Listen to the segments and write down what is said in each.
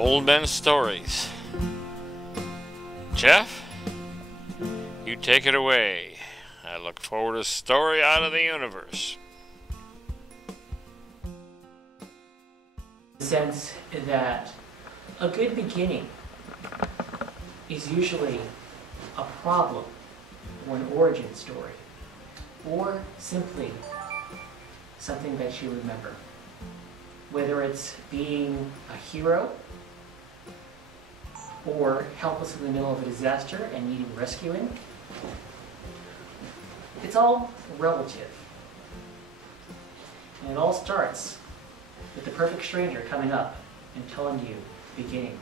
Old Men Stories. Jeff, you take it away. I look forward to a story out of the universe. The sense that a good beginning is usually a problem or an origin story, or simply something that you remember. Whether it's being a hero or helpless in the middle of a disaster and needing rescuing, it's all relative. And it all starts with the perfect stranger coming up and telling you the beginning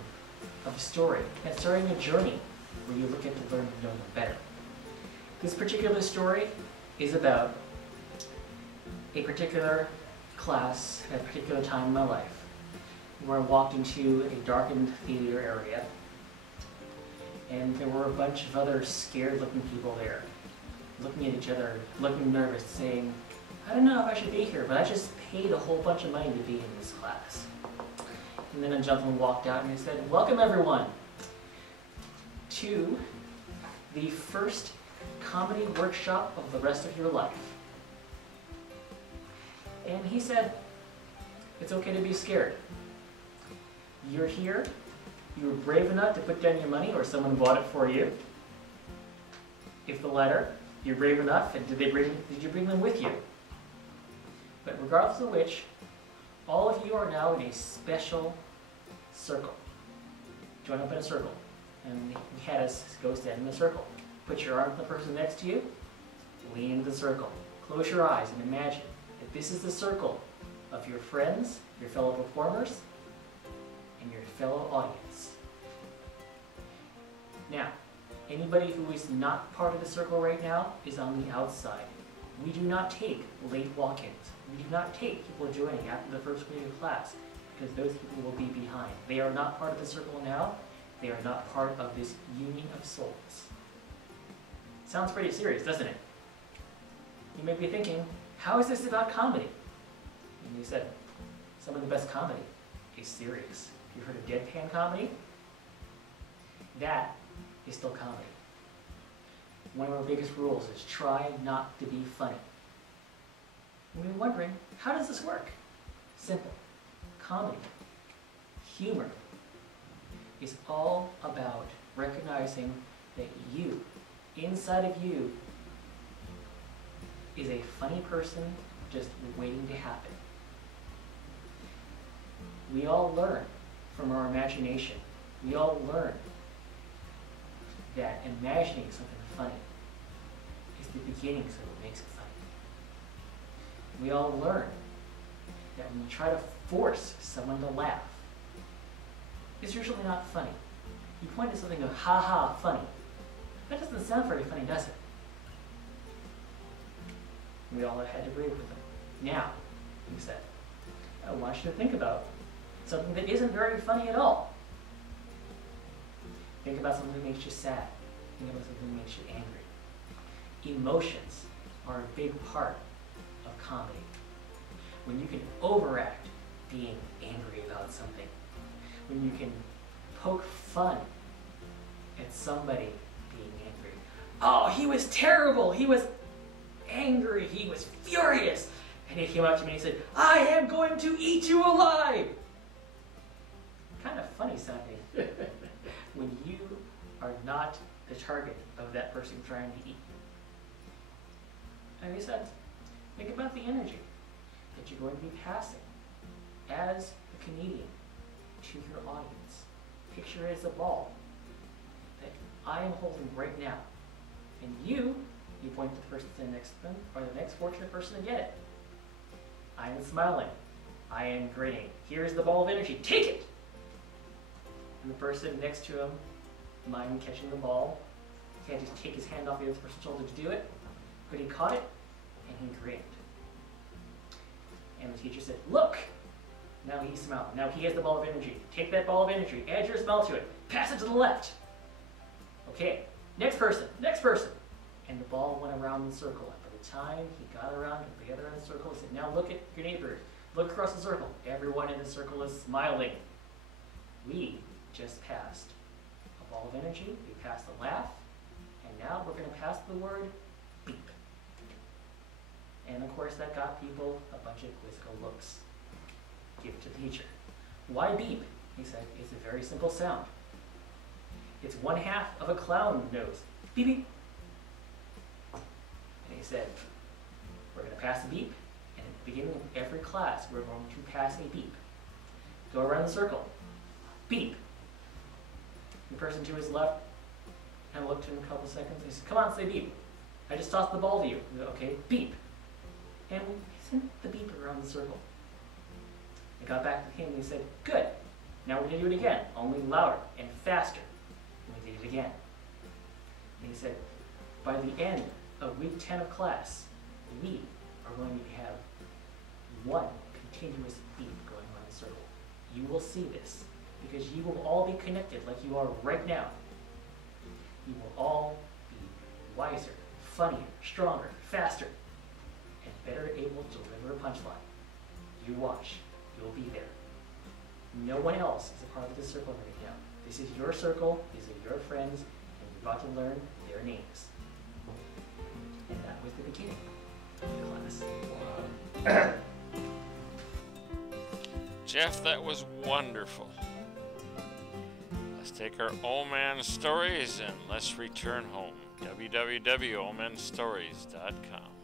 of a story and starting a journey where you look at to learn to know them better. This particular story is about a particular class at a particular time in my life where I walked into a darkened theater area and there were a bunch of other scared looking people there, looking at each other, looking nervous, saying, I don't know if I should be here, but I just paid a whole bunch of money to be in this class. And then a gentleman walked out and he said, welcome everyone to the first comedy workshop of the rest of your life. And he said, it's okay to be scared. You're here, you were brave enough to put down your money or someone bought it for you. If the latter, you're brave enough, and did you bring them with you? But regardless of which, all of you are now in a special circle. Join up in a circle. And he had us go stand in a circle. Put your arm on the person next to you, lean into the circle. Close your eyes and imagine that this is the circle of your friends, your fellow performers, and your fellow audience. Now, anybody who is not part of the circle right now is on the outside. We do not take late walk-ins. We do not take people joining after the first week of class because those people will be behind. They are not part of the circle now. They are not part of this union of souls. Sounds pretty serious, doesn't it? You may be thinking, how is this about comedy? And you said, some of the best comedy is serious. You've heard of deadpan comedy? That is still comedy. One of our biggest rules is try not to be funny. And we're wondering, how does this work? Simple. Comedy, humor, is all about recognizing that you, inside of you, is a funny person just waiting to happen. We all learn from our imagination. We all learn that imagining something funny is the beginning of what makes it funny. We all learn that when you try to force someone to laugh, it's usually not funny. You point to something and go, ha ha, funny. That doesn't sound very funny, does it? We all had to agree with them. Now, he said, I want you to think about something that isn't very funny at all. Think about something that makes you sad. Think about something that makes you angry. Emotions are a big part of comedy. When you can overact being angry about something, when you can poke fun at somebody being angry. Oh, he was terrible, he was angry, he was furious. And he came up to me and he said, I am going to eat you alive. Kind of funny sounding when you are not the target of that person trying to eat. And he said, think about the energy that you're going to be passing as a comedian to your audience. Picture it as a ball that I am holding right now. And you point to the person to the next one, or the next fortunate person to get it. I am smiling. I am grinning. Here's the ball of energy. Take it! And the person next to him, mind catching the ball, he can't just take his hand off the other person's shoulder to do it, but he caught it, and he grinned. And the teacher said, look! Now he's smiling. Now he has the ball of energy. Take that ball of energy, add your smile to it, pass it to the left. Okay, next person, next person. And the ball went around the circle. And by the time he got around to the other end of the circle, he said, now look at your neighbors. Look across the circle. Everyone in the circle is smiling. We just passed a ball of energy, we passed a laugh, and now we're going to pass the word beep. And of course that got people a bunch of quizzical looks. Give it to the teacher. Why beep? He said, it's a very simple sound. It's 1/2 of a clown nose. Beep beep. And he said, we're going to pass a beep, and at the beginning of every class, we're going to pass a beep. Go around the circle. Beep. The person to his left kind of looked at him a couple seconds. He said, come on, say beep. I just tossed the ball to you. He said, okay, beep. And we sent the beep around the circle. They got back to him and he said, good. Now we're going to do it again, only louder and faster. And we did it again. And he said, by the end of week 10 of class, we are going to have one continuous beep going around the circle. You will see this, because you will all be connected like you are right now. You will all be wiser, funnier, stronger, faster, and better able to deliver a punchline. You watch. You'll be there. No one else is a part of this circle right now. This is your circle, these are your friends, and you're about to learn their names. And that was the beginning of the class. Wow. Jeff, that was wonderful. Let's take our Old Man Stories and let's return home. www.oldmanstories.com